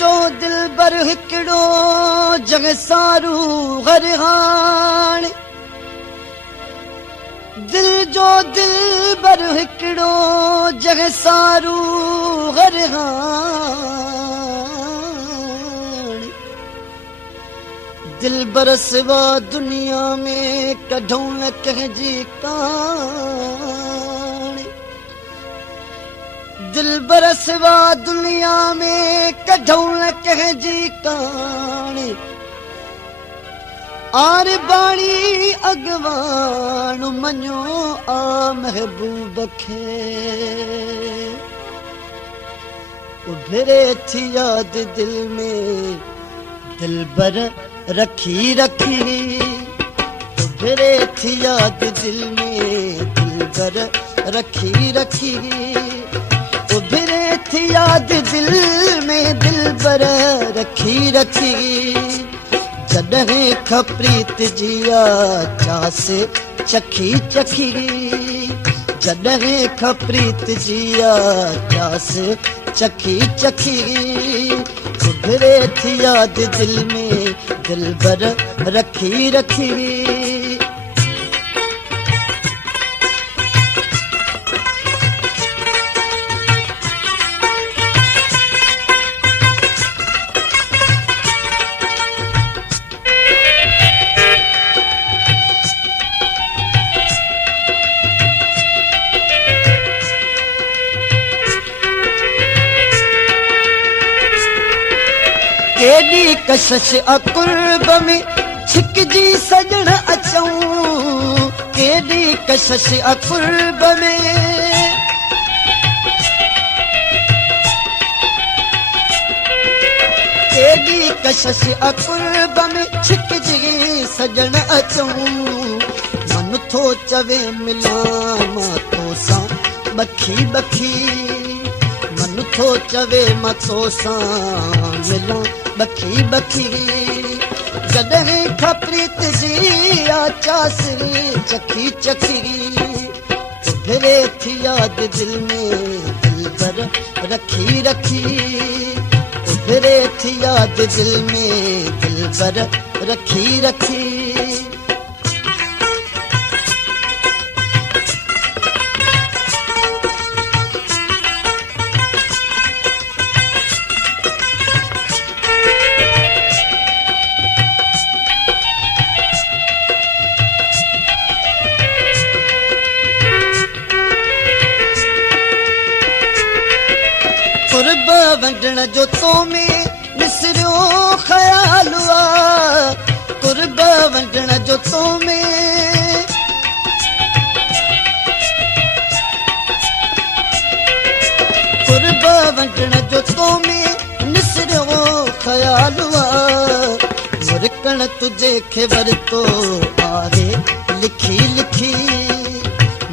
जो दिल बर हिकिड़ो जग सारू गरहान दिल जो दिल बर हिकिड़ो जग सारू गरहान दिल बर सिवा दुनिया में कढूं न कंहिंजी कान दिल बर सिवा दुनिया में कढूं न कंहिंजी कान आर बाणी अगवान मञो आ महबूब खे उभरे थी याद दिल में दिल बर रखी रखी उभरे थी याद दिल में दिल बर रखी रखी उभरे थी याद दिल में दिल बर रखी रखी जॾहिं खप्रीत जिया चास चखी चखी जॾहिं खप्रीत जिया चास चखी चखी उभरे थी याद दिल में दिल बर रखी रखी केॾी कशिश अकुर्ब में छिकजी सजण अचूं केॾी कशिश अकुर्ब में केॾी कशिश अकुर्ब में छिकजी सजण अचूं मन थो चवे मिलां मां तोसां बखी बखी मन थो चवे मां तोसां मिलां बखी बखी जॾहिं खप्रीत जी आचास चखी चखी उभरे थी याद दिल में दिल बर रखी रखी उभरे थी याद दिल में दिल बर रखी रखी कुर्ब वंडण जो तो में निसरियो ख्याल हुआ कुर्ब वंडण जो तो में कुर्ब वंडण जो तो में निसरियो ख्याल हुआ मुरकण तुझे खे वरतो आहे लिखी लिखी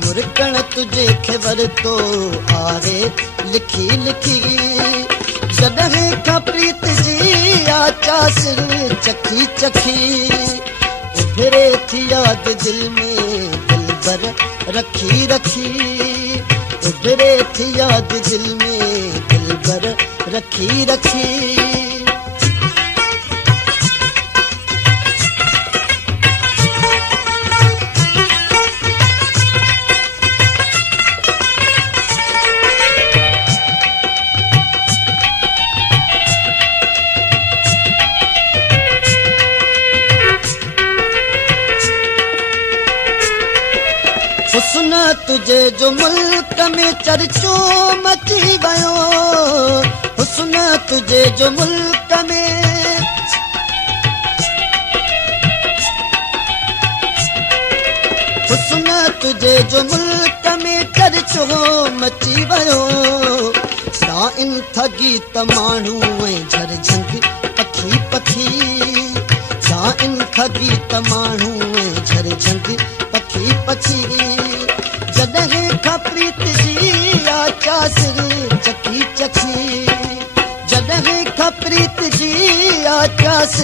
मुरकण तुझे खे वरतो आहे लिखी लिखी जॾहिं खप्रीत जी आचास चखी चखी उभरे थी याद दिल में दिल बर रखी रखी उभरे थी याद दिल में दिल बर रखी रखी हुस्न तुझे जो मुल्क में चर्चो मची वियो हुस्न तुझे जो मुल्क में हुस्न तुझे जो मुल्क में चर्चो मची वियो साइन थगी त माण्हू ऐं झरझंग पखी पखी साइन थगी त माण्हू ऐं झरझंग पखी पखी जॾहिं खप्रीत जी आचास चखी चखी जॾहिं खप्रीत जी आचास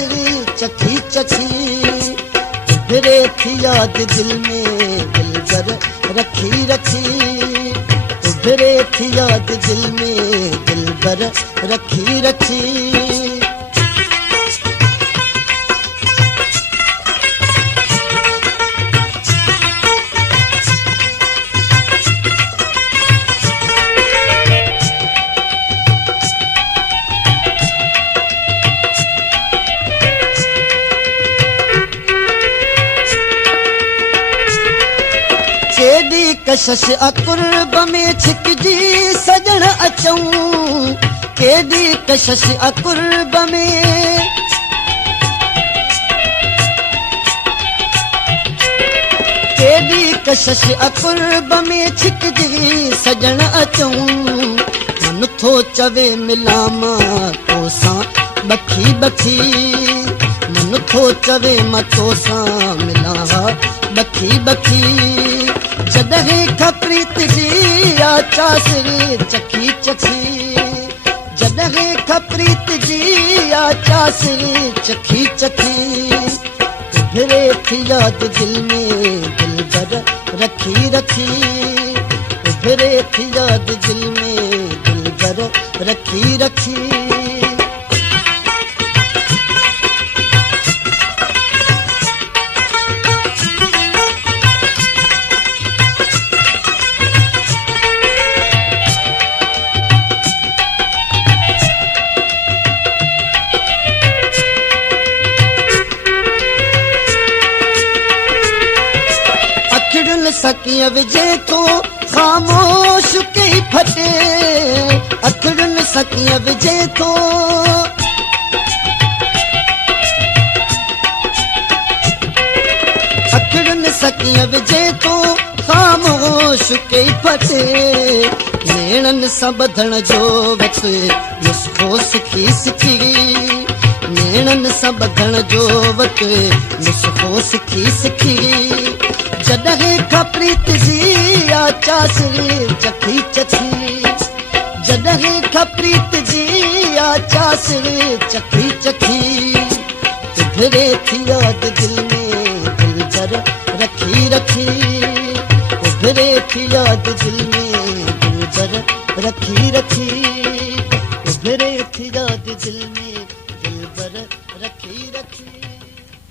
चखी चखी उभरे थी याद दिल में दिल बर रखी रखी उभरे थी याद दिल में दिल बर भर रखी रखी। केॾी कशिश अकुर्ब में छिकजी सजण अचूं, केॾी कशिश अकुर्ब में, केॾी कशिश अकुर्ब में छिकजी सजण अचूं। मन थो चवे मिलां मां तोसां बखी बखी, मन थो चवे मां तोसां मिलां बखी बखी। जॾहिं खां प्रीत जी आचासरी चखी चखी, जॾहिं खां प्रीत जी आचासरी चखी चखी। उभरे थी याद दिल में दिल भर रखी रखी, उभरे थी याद दिल में दिल भर रखी रखी। सकिया विझे तो ख़ामोश कई फटे, अखड़न सकिया विझे तो, अखड़न सकिया विझे तो ख़ामोश कई फटे। नेणन सां ॿधण जो वक़्तु नुस्ख़ो सिखी सिखी, नेणन सां ॿधण जो वक़्तु नुस्ख़ो सिखी सिखी। जॾहिं खां प्रीत जी आचासरी चखी चखी, जॾहिं खां प्रीत जी आचासरी चखी चखी। उभरे थी याद दिल में दिल भर रखी रखी, उभरे थी याद दिल में